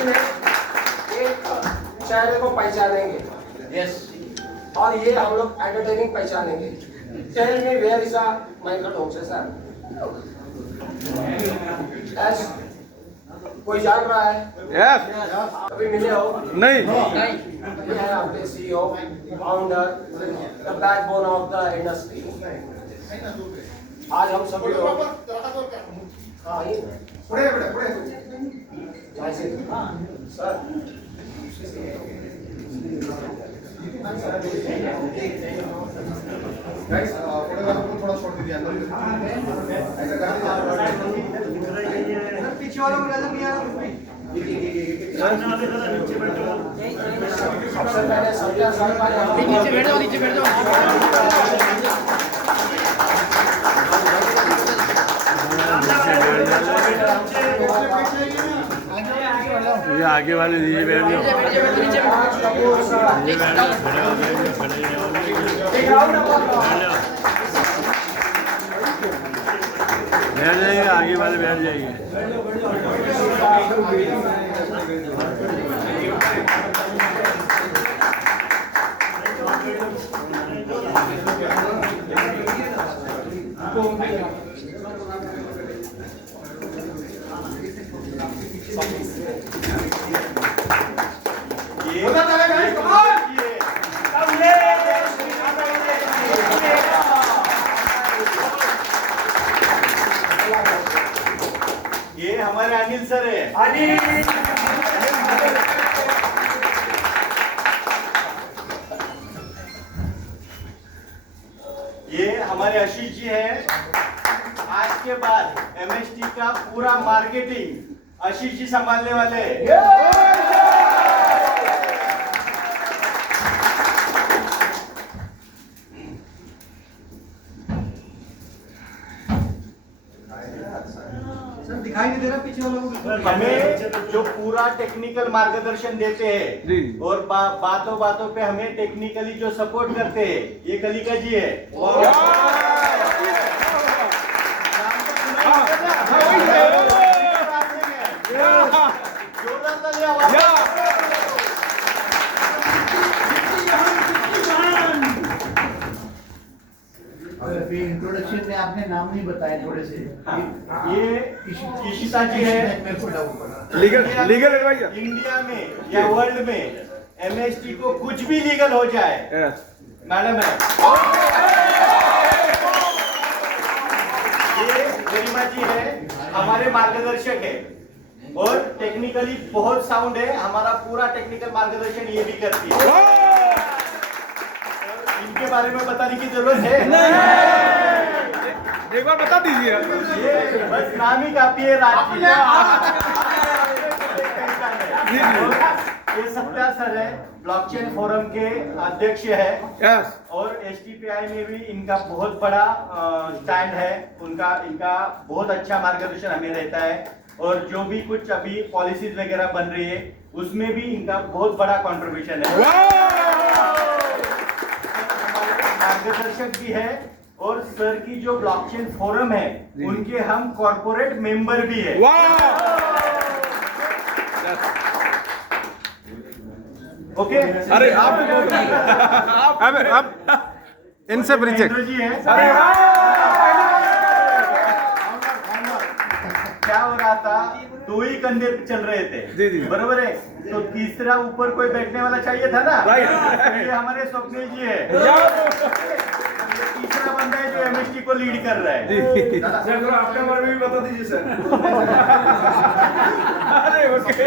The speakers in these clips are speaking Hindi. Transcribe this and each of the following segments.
जेल में एक चेहरे को पहचानेंगे, यस और ये हम लोग एंटरटेनिंग पहचानेंगे। Tell me where is Michael Holmes sir? Yes, कोई जान रहा है? यस कभी मिले हो? नहीं ये है आपके CEO, founder, the backbone of the industry. आज हम सभी लोग सर थोड़ा छोड़ दीजिए पीछे वालों को नजर नहीं आ रहा। सबसे पहले सत्या सर का नीचे बैठ जाओ ये आगे वाले नीचे बैठ जाओ बैठ जाएंगे, आगे वाले बैठ जाएंगे। ये हमारे अनिल सर है। ये हमारे आशीष जी हैं। आज के बाद एमएसटी का पूरा मार्केटिंग आशीष जी संभालने वाले हैं। दिखाई नहीं दे रहा पीछे वालों को। हमें जो पूरा टेक्निकल मार्गदर्शन देते जी। हैं और बातों बातों पे हमें टेक्निकली जो सपोर्ट करते हैं, ये कलिका जी है। जोरदार ताली आवाज। इंट्रोडक्शन में आपने नाम नहीं बताया थोड़े से। ये ईशिता जी है। मेरे को डाउट लीगल एडवाइजर इंडिया में या वर्ल्ड में एमएसटी को कुछ भी लीगल हो जाए, मैडम है। ये गरिमा जी है, हमारे मार्गदर्शक है और टेक्निकली बहुत साउंड है। हमारा पूरा टेक्निकल मार्गदर्शन ये भी करती है। इनके बारे में बताने की जरूरत है? एक बार बता दीजिए। ये बस नाम ही काफी है। ये सत्या सर है, ब्लॉकचेन फोरम के अध्यक्ष है। यस और एसटीपीआई में भी इनका बहुत बड़ा स्टैंड है। इनका बहुत अच्छा मार्गदर्शन हमें रहता है और जो भी कुछ अभी पॉलिसीज वगैरह बन रही है उसमें भी इनका बहुत बड़ा कंट्रीब्यूशन है। मार्गदर्शक भी है और सर की जो ब्लॉकचेन फोरम है उनके हम कॉर्पोरेट मेंबर भी है। ओके अरे आप इनसे परिचय जी है। क्या हो रहा था, दो ही कंधे चल रहे थे। जी। बरोबर है, तो तीसरा ऊपर कोई बैठने वाला चाहिए था ना। राइट। ये हमारे स्वप्निल जी है। ये तीसरा बंदा है जो एमएसटी को लीड कर रहा है। सर आपके बारे में भी बता दीजिए सर। अरे ओके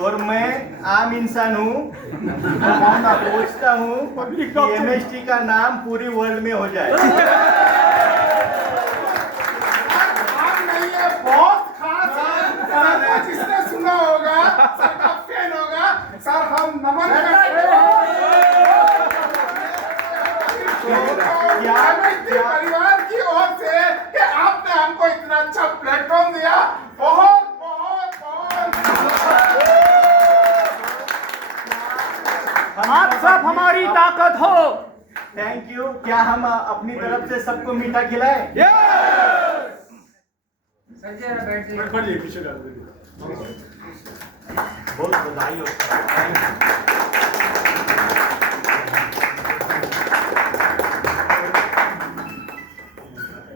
और मैं आम इंसान हूँ, सोचता हूँ कि एमएसटी का नाम पूरी वर्ल्ड में हो जाए। बहुत खास है सर को जिसने सुना होगा सर का फैन होगा। सर हम नमन करते हैं परिवार की ओर से कि आपने हमको इतना अच्छा प्लेटफॉर्म दिया। बहुत बहुत बहुत आप सब हमारी ताकत हो। Thank you. क्या हम अपनी तरफ से सबको मीठा खिलाएं? बहुत बधाई हो।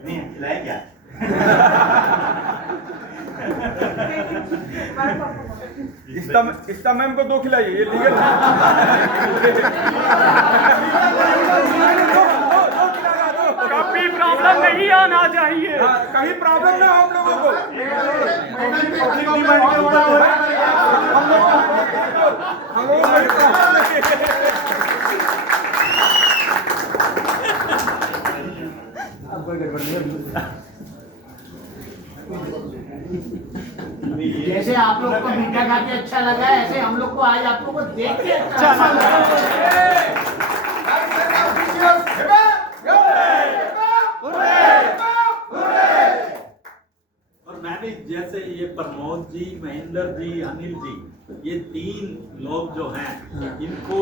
नहीं खिलाए क्या? इस्ता मैम को 2 खिलाइए, ये लीगल कभी प्रॉब्लम नहीं आना चाहिए। कहीं प्रॉब्लम ना हो हम लोगों को। पब्लिक डिमांड के ऊपर हो रहा है। हम लोगों को कोई प्रॉब्लम नहीं जैसे आप लोग को मीठा खा के अच्छा लगा है, ऐसे हम लोग को आज आप लोग को देख के अच्छा लगा। और मैं भी जैसे ये प्रमोद जी, महेंद्र जी, अनिल जी, ये 3 लोग जो हैं इनको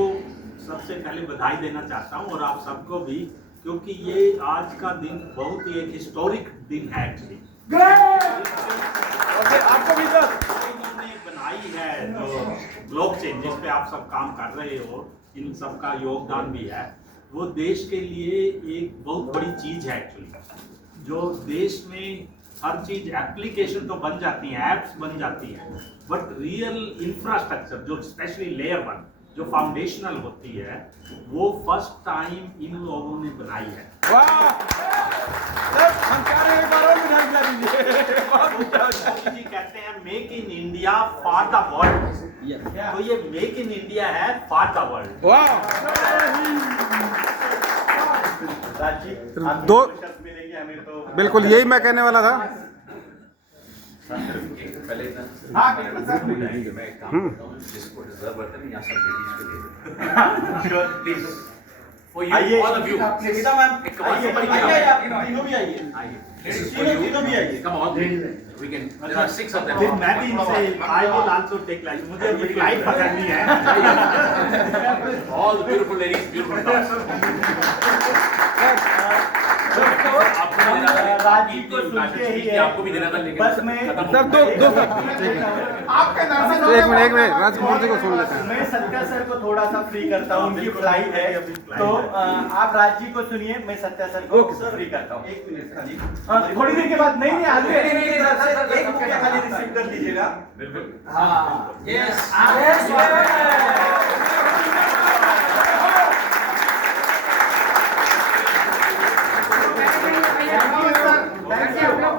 सबसे पहले बधाई देना चाहता हूं और आप सबको भी, क्योंकि ये आज का दिन बहुत ही एक हिस्टोरिक दिन है एक्चुअली। आपको भी सर इन्होंने बनाई है जो ब्लॉकचेन जिस पे आप सब काम कर रहे हो, इन सब का योगदान भी है। वो देश के लिए एक बहुत बड़ी चीज है एक्चुअली। जो देश में हर चीज एप्लीकेशन तो बन जाती है, एप्स बन जाती है, बट रियल इंफ्रास्ट्रक्चर जो स्पेशली लेयर 1 जो फाउंडेशनल होती है, वो फर्स्ट टाइम इन लोगों ने बनाई है। वाह सर, हम कह रहे हैं एक बार और मिठाई खिला दीजिए। बहुत मीठा हो जाए। मोदी जी कहते हैं make in India for the world, तो ये मेक इन इंडिया है फॉर द वर्ल्ड। वाह राजी, आप दो- शब्द मिलेंगे हमें तो। बिल्कुल यही मैं कहने वाला था। पहले मैं एक काम करता हूँ, जिसको डिजर्व करते हैं यहाँ सब लेडीज को दे दो। Sure please. For you, आइए। all of you. Nikita ma'am, एक कमाल आइए, से आइए, आप तीनों भी आइए। This is for तीनों you. तीनों भी आइए। Come on. We can. There are 6 of them. फिर मैं भी इनसे I will also take light, मुझे अभी फ्लाइट पकड़नी है। All the beautiful ladies, beautiful dogs. Rajiv को सुनते ही है। आपको भी देना था लेकिन बस मैं सर दो सर आपके दर्शन एक मिनट राजकपूर जी को सुन लेते हैं। मैं सत्या सर को थोड़ा सा फ्री करता हूँ, उनकी फ्लाइट है, तो आप राज जी को सुनिए, मैं सत्या सर को फ्री करता हूँ। 1 मिनट खाली। थोड़ी देर के बाद नहीं आगे एक बुके खाली रिसीव कर लीजिएगा। बिल्कुल। हाँ Yes.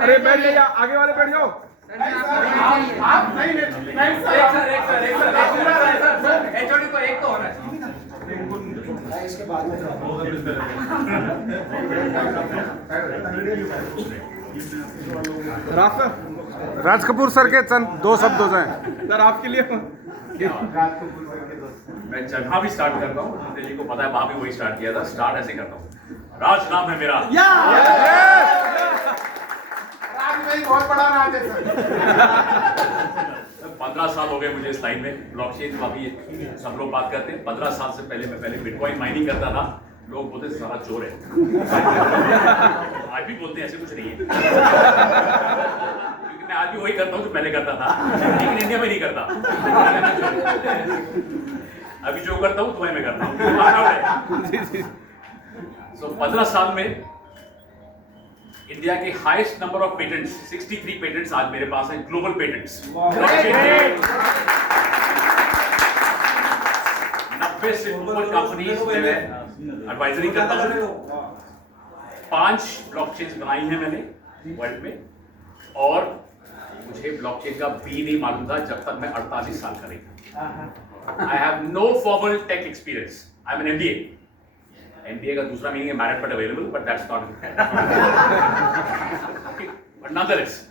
अरे बैठ जाइए, आगे वाले बैठ जाओ। आप नहीं इसके बाद में राज कपूर सर के चंद 2 शब्द हो जाए सर आपके लिए। मैं जहाँ भी स्टार्ट करता हूँ, दिल्ली को पता है वहाँ भी वही स्टार्ट किया था। स्टार्ट ऐसे करता हूँ, राज नाम है मेरा। राज नहीं, बहुत बड़ा राज है सर। 15 साल हो गए मुझे इस लाइन में। ब्लॉकचेन का भी सब लोग बात करते हैं। 15 साल से पहले मैं बिटकॉइन माइनिंग करता था। लोग बोलते थे सारा चोर है। आज भी बोलते हैं, ऐसे कुछ नहीं है, क्योंकि मैं आज भी वही करता हूँ जो पहले करता था, लेकिन इंडिया में नहीं करता। अभी जो करता हूँ दुबई में करता हूँ। सो 15 साल में इंडिया के highest number of patents 63 patents आज मेरे पास हैं, ग्लोबल पेटेंट्स। 90 से ऊपर कंपनीज में एडवाइजरी करता हूँ। 5 ब्लॉकचेन्स बनाई हैं मैंने वर्ल्ड में, और मुझे ब्लॉकचेन का भी नहीं मालूम था जब तक मैं 48 साल का नहीं था। I have no formal tech experience. I am an MBA। MBA का दूसरा मीनिंग है married but available, but that's not but nonetheless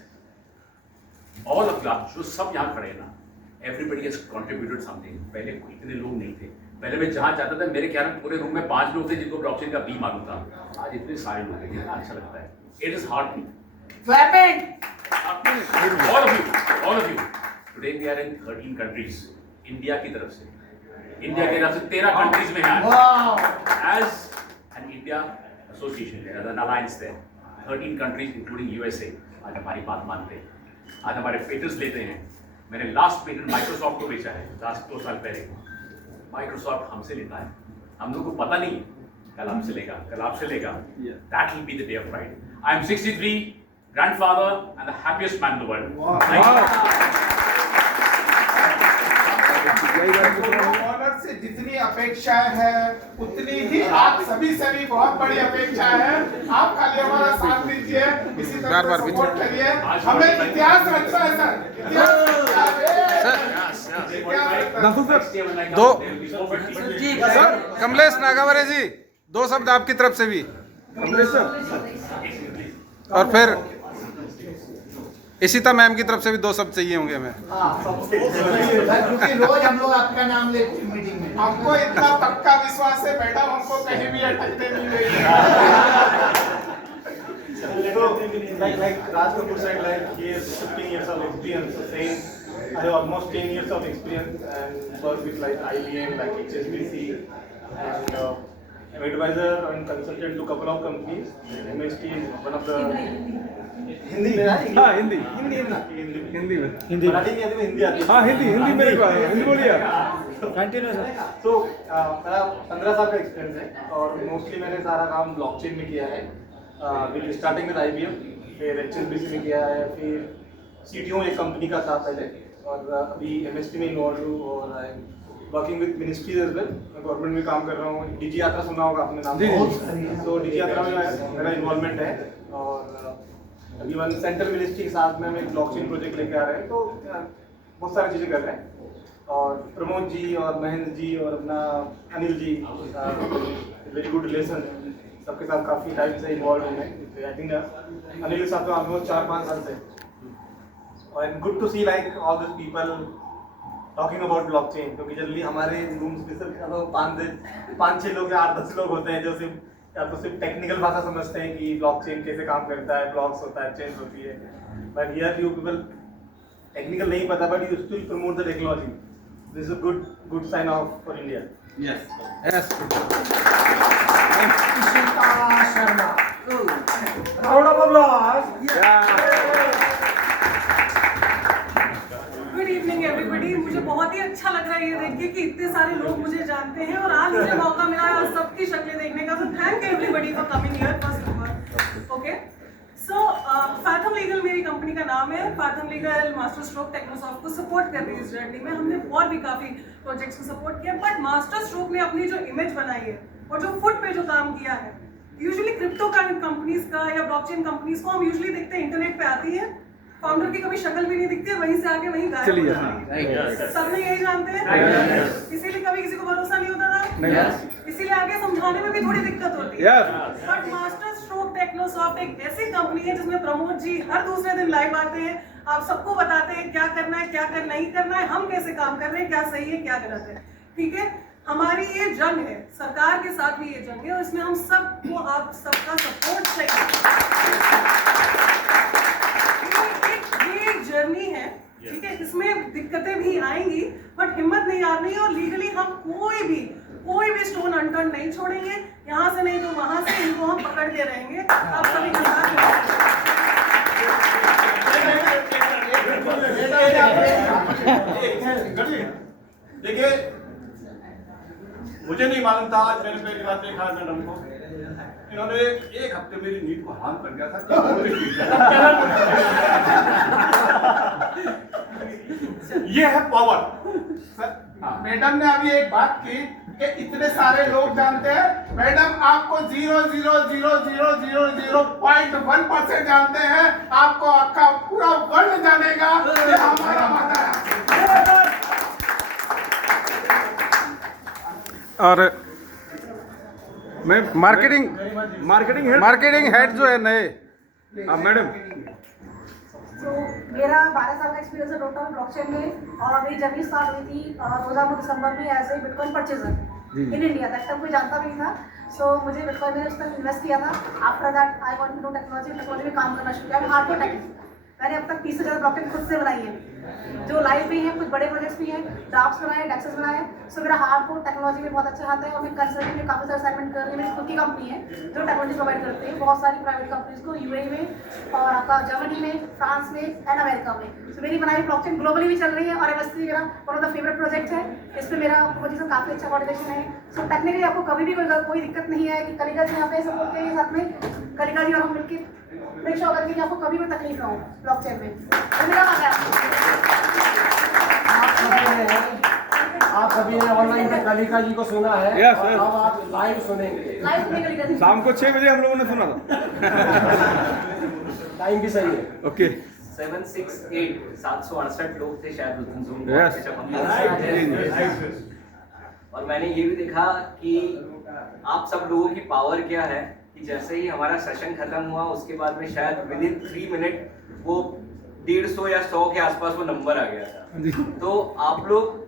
all of you जो सब यहाँ खड़े हैं ना, एवरीबडी हैज कंट्रीब्यूटेड समथिंग। पहले इतने लोग नहीं थे। पहले मैं जहाँ जाता था मेरे ख्याल में पूरे रूम में 5 लोग थे जिनको ब्लॉकचेन का बी मालूम था। आज इतने सारे लोग हैं, कितना अच्छा लगता है। It is hard me. All of you. Today we are in 13 countries. India की तरफ से 13 कंट्रीज में हैं। As इंडिया एसोसिएशन है, एन अलायंस है, 13 कंट्रीज इंक्लूडिंग यूएसए आज हमारी बात मानते हैं, आज हमारे पेटेंट्स लेते हैं। मैंने लास्ट पेटेंट माइक्रोसॉफ्ट को बेचा है लास्ट 2 साल पहले। माइक्रोसॉफ्ट हमसे लेता है, हम लोग को पता नहीं कल हमसे लेगा, कल आपसे लेगा। That will be the day of pride. I am 63, grandfather and the happiest man in the world. Honour से जितनी अपेक्षाएं हैं उतनी ही आप सभी से भी बहुत बड़ी अपेक्षा है। आप खाली हमारा साथ दीजिए, इसी तरह से सपोर्ट करिए। हमें इतिहास रचना है सर, सर कमलेश नागावरे जी 2 शब्द आपकी तरफ से भी। कमलेश सर और फिर इशिता मैम की तरफ से भी 2 शब्द चाहिए होंगे हमें। क्योंकि रोज हम लोग आपका नाम लेते हैं मीटिंग में। हमको इतना पक्का विश्वास है मैडम, हमको कहीं भी अटकते नहीं देंगे। Like Raj Kapoor said, like he has 15 years of experience. So saying I have almost 10 years of experience and work with like IBM, like HSBC, and I'm advisor and consultant to couple of companies. MST is one of the Hindi में हाँ हिंदी में मराठी नहीं आती, हिंदी आती है। हाँ हिंदी मेरे को हिंदी बोलिए कंटिन्यू सर। तो मेरा 15 साल का एक्सपीरियंस है और मोस्टली मैंने सारा काम ब्लॉकचेन में किया है। विद स्टार्टिंग विद IBM, फिर HSBC में किया है, फिर CTO एक कंपनी का था पहले, और अभी MST में इन्वॉल्व हूँ और I working with ministries as well. मैं गवर्नमेंट में काम कर रहा हूँ। DG यात्रा सुना होगा आपने नाम, तो DG यात्रा में मेरा इन्वॉल्वमेंट है। और अभी वन सेंट्रल मिनिस्ट्री के साथ में हम एक ब्लॉकचेन प्रोजेक्ट लेके आ रहे हैं, तो बहुत सारी चीज़ें कर रहे हैं। और प्रमोद जी और महेंद्र जी और अपना Anil ji, very good relation, सबके साथ काफ़ी टाइम से इन्वॉल्व हैं। आई थिंक अनिल के साथ तो ऑलमोस्ट 4-5 साल से। और good to see like all this people talking about blockchain, क्योंकि जनरली हमारे रूम्स में सिर्फ 5-6 लोग या 8-10 लोग होते हैं जो सिर्फ या तो सिर्फ टेक्निकल भाषा समझते हैं कि ब्लॉकचेन कैसे काम करता है, ब्लॉक्स होता है, चेंज होती है। But here you people technical नहीं पता, but you still promote the technology. This is a good sign of for India. Yes Sharma round of applause. Good evening everybody. मुझे बहुत ही अच्छा लग रहा है ये देख के कि इतने सारे लोग मुझे जानते हैं और आज मुझे मौका मिला है सबकी शक्लें देखने का। तो thank everybody for coming here first of all. Okay, so fathom legal मेरी कंपनी का नाम है। फैथम लीगल मास्टर स्ट्रोक टेक्नोसॉफ्ट को सपोर्ट कर रही है इस जर्नी में। हमने और भी काफ़ी प्रोजेक्ट्स को सपोर्ट किया, बट मास्टर स्ट्रोक ने अपनी जो इमेज बनाई है और जो फुट पे जो काम किया है, यूजुअली क्रिप्टो कंपनीज का या ब्लॉकचेन कंपनीज को हम यूजुअली देखते हैं इंटरनेट पे आती है, फाउंडर की कभी शक्ल भी नहीं दिखती है, वहीं से आके वहीं गायब हो जाती है। सबने यही जानते हैं, इसीलिए कभी किसी को भरोसा नहीं होता था, इसीलिए आगे समझाने में भी थोड़ी दिक्कत होती है। बट मास्टर स्ट्रोक टेक्नोसॉफ्ट एक ऐसी कंपनी है जिसमें प्रमोद जी हर दूसरे दिन लाइव आते हैं, आप सबको बताते हैं क्या करना है, क्या कर नहीं करना है, हम कैसे काम कर रहे हैं, क्या सही है, क्या गलत है। ठीक है, हमारी ये जंग है, सरकार के साथ भी ये जंग है और इसमें हम सबको आप सबका सपोर्ट चाहिए। ये एक जर्नी है, ठीक है, इसमें दिक्कतें भी आएंगी, बट हिम्मत नहीं हारनी है। और लीगली हम कोई भी स्टोन अनटर्न नहीं छोड़ेंगे, यहाँ से नहीं तो वहां से इनको हम पकड़ के रहेंगे। आप सभी के साथ देखिए, मुझे नहीं मालूम था, आज मैंने पहली बात देखा मैडम को, इन्होंने 1 हफ्ते मेरी नींद को हराम कर दिया था। ये है पावर। मैडम ने अभी एक बात की कि इतने सारे लोग जानते हैं। मैडम आपको 0.000001% जानते हैं, आपको आपका पूरा वर्ल्ड जानेगा। ये हमारा वादा है। और मैं मार्केटिंग हेड जो है नए, मैडम। तो मेरा 12 साल का एक्सपीरियंस है टोटल ब्लॉकचेन में, और मेरी जर्नी स्टार्ट हुई थी 2009 दिसंबर में as a bitcoin purchaser in India. That तक कोई जानता भी नहीं था, सो मुझे बिटकॉइन में उस तक इन्वेस्ट किया था। After that I want to know technology में काम करना शुरू किया। हार्डकोर टेक्निक मैंने अब तक 30 से ज़्यादा ब्लॉकचेन खुद से बनाई है, जो लाइव भी हैं, कुछ बड़े प्रोजेक्ट्स भी हैं, ड्राफ्ट्स बनाए, डेक्सेस बनाए। सो मेरा हार्ड कोड टेक्नोलॉजी में बहुत अच्छा आता है और मैं कंसल्टिंग में काफ़ी सारे असाइनमेंट कर रही हूँ। मेरी खुद की कंपनी है जो टेक्नोलॉजी प्रोवाइड करती है बहुत सारी प्राइवेट कंपनीज को, यूएई में और आपका जर्मनी में, फ्रांस में एंड अमेरिका में। सो मेरी बनाई ब्लॉकचेन ग्लोबली भी चल रही है और एमएससी मेरा one of the favourite project है। इस पर मेरा पोजीशन काफ़ी अच्छा कोऑर्डिनेशन है। सो टेक्निकली आपको कभी भी कोई दिक्कत नहीं है कि कलिका जी यहाँ पे सपोर्ट करिए, साथ में कलिका जी और हम मिलकर मेक श्योर करेंगे कि आपको कभी भी तकलीफ ना हो ब्लॉकचेन में। धन्यवाद आप सभी ने ऑनलाइन पे कलिका जी को सुना है। Yes, और yes. अब आप लाइव सुनेंगे। लाइव सुनिए कलिका जी। शाम को 6 बजे हम लोगों ने सुना था। टाइम भी सही है। ओके 768 लोग थे शायद उस दिन Zoom call Yes. पे जब हमने और मैंने ये भी देखा कि आप सब लोगों की पावर क्या है कि जैसे ही हमारा सेशन खत्म हुआ उसके बाद में शायद विद इन 3 मिनट वो 150 या 100 के आसपास वो नंबर आ गया था। तो आप लोग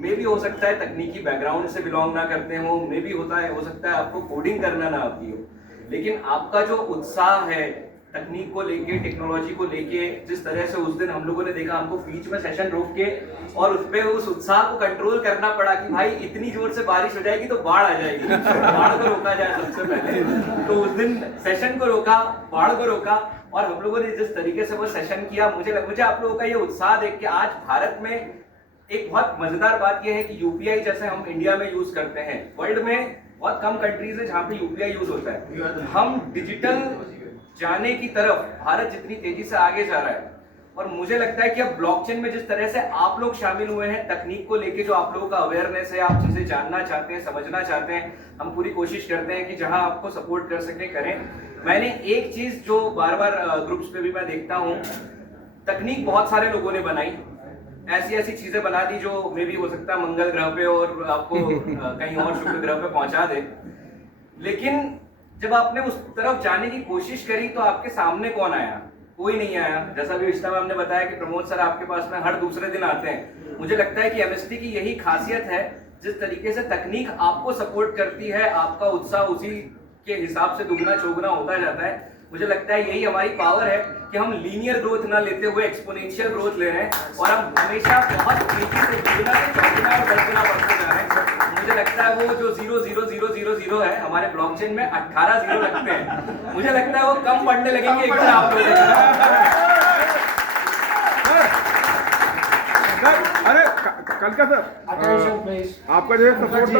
में भी हो सकता है तकनीकी बैकग्राउंड से बिलोंग ना करते हो, में भी हो सकता है आपको कोडिंग करना ना आती हो, लेकिन आपका जो उत्साह है तकनीक को लेके, टेक्नोलॉजी को लेके, जिस तरह से उस दिन हम लोगों ने देखा, हमको बीच में सेशन रोक के और उस पे उस उत्साह को कंट्रोल करना पड़ा कि भाई इतनी जोर से बारिश हो जाएगी तो बाढ़ आ जाएगी, बाढ़ को रोका जाए सबसे पहले। तो उस दिन सेशन को रोका, बाढ़ को रोका और हम लोगों ने जिस तरीके से वो सेशन किया, मुझे आप लोगों का ये उत्साह देख के आज भारत में एक बहुत मजेदार बात यह है कि यूपीआई जैसे हम इंडिया में यूज करते हैं, वर्ल्ड में बहुत कम कंट्रीज है जहां पे यूपीआई यूज होता है। हम डिजिटल जाने की तरफ भारत जितनी तेजी से आगे जा रहा है और मुझे लगता है कि अब ब्लॉकचेन में जिस तरह से आप लोग शामिल हुए हैं, तकनीक को लेके जो आप लोगों का अवेयरनेस है, आप चीजें जानना चाहते हैं, समझना चाहते हैं, हम पूरी कोशिश करते हैं कि जहां आपको सपोर्ट कर सके करें। मैंने एक चीज जो बार बार ग्रुप्स पे भी मैं देखता हूँ, तकनीक बहुत सारे लोगों ने बनाई, ऐसी चीजें बना दी जो मे भी हो सकता है मंगल ग्रह पे और आपको कहीं और शुक्र ग्रह पे पहुंचा दे, लेकिन जब आपने उस तरफ जाने की कोशिश करी तो आपके सामने कौन आया? कोई नहीं आया। जैसा भी रिश्ता में हमने बताया कि प्रमोद सर आपके पास में हर दूसरे दिन आते हैं। मुझे लगता है कि एमएसटी की यही खासियत है, जिस तरीके से तकनीक आपको सपोर्ट करती है, आपका उत्साह उसी के हिसाब से दुगना चौगुना होता जाता है। मुझे लगता है यही हमारी पावर है कि हम लीनियर ग्रोथ ना लेते हुए एक्सपोनेंशियल ग्रोथ ले रहे हैं और हम हमेशा बहुत तेजी से दुगना से चौगुना और दसगुना बढ़ते जा रहे हैं। मुझे लगता है वो जो 00000 है हमारे ब्लॉकचेन में 18 जीरो लगते हैं, मुझे लगता है वो कम बढ़ने लगेंगे एक दिन आप लोग। अरे कल का सर अटेंशन प्लीज, आपका जो है support.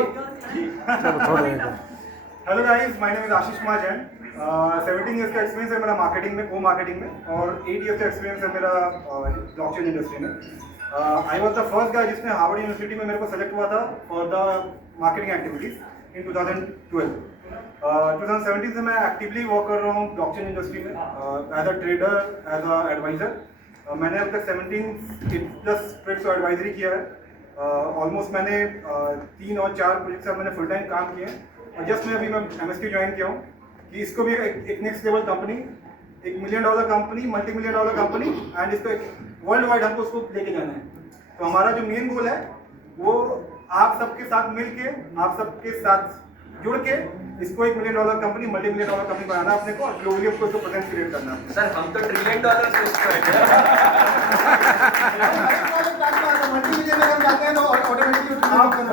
Hello guys, my name is Ashish Kumar Jain. 17 years का एक्सपीरियंस है मेरा मार्केटिंग में, को मार्केटिंग में, और 8 इयर्स का एक्सपीरियंस है मेरा ब्लॉकचेन इंडस्ट्री में। I was the first guy जिसने हार्वर्ड यूनिवर्सिटी में मेरे को सेलेक्ट हुआ था for the marketing activities in 2012। 2017 से मैं एक्टिवली वर्क कर रहा हूँ ब्लॉकचेन इंडस्ट्री में as a trader, as a advisor. मैंने अब तक 17+ ट्रेड्स को एडवाइजरी किया है। ऑलमोस्ट मैंने 3 और 4 प्रोजेक्ट्स पर मैंने फुल टाइम काम किए हैं और जस्ट मैं एमएसटी ज्वाइन किया हूँ कि इसको भी एक next level company, $1 million company, $multi-million company, and इसको वर्ल्ड वाइड हमको उसको लेके जाना है। तो हमारा जो मेन गोल है वो आप सबके साथ मिलके, आप सबके साथ जुड़ के इसको $1 मिलियन कंपनी, $multi-million कंपनी बनाना अपने को और ग्लोबली उसको प्रेजेंस क्रिएट करना। सर हम तो $1 ट्रिलियन सोचते हैं।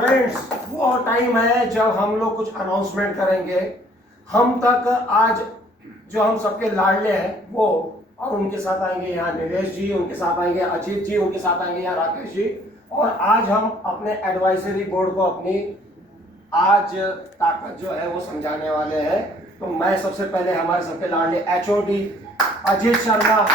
फ्रेंड्स वो टाइम है जब हम लोग कुछ अनाउंसमेंट करेंगे। हम तक आज जो हम सबके लाडले हैं वो, और उनके साथ आएंगे यहाँ निलेश जी, उनके साथ आएंगे अजीत जी, उनके साथ आएंगे यहाँ राकेश जी, और आज हम अपने एडवाइजरी बोर्ड को अपनी आज ताकत जो है वो समझाने वाले हैं। तो मैं सबसे पहले हमारे सबके लाडले HOD अजीत शर्मा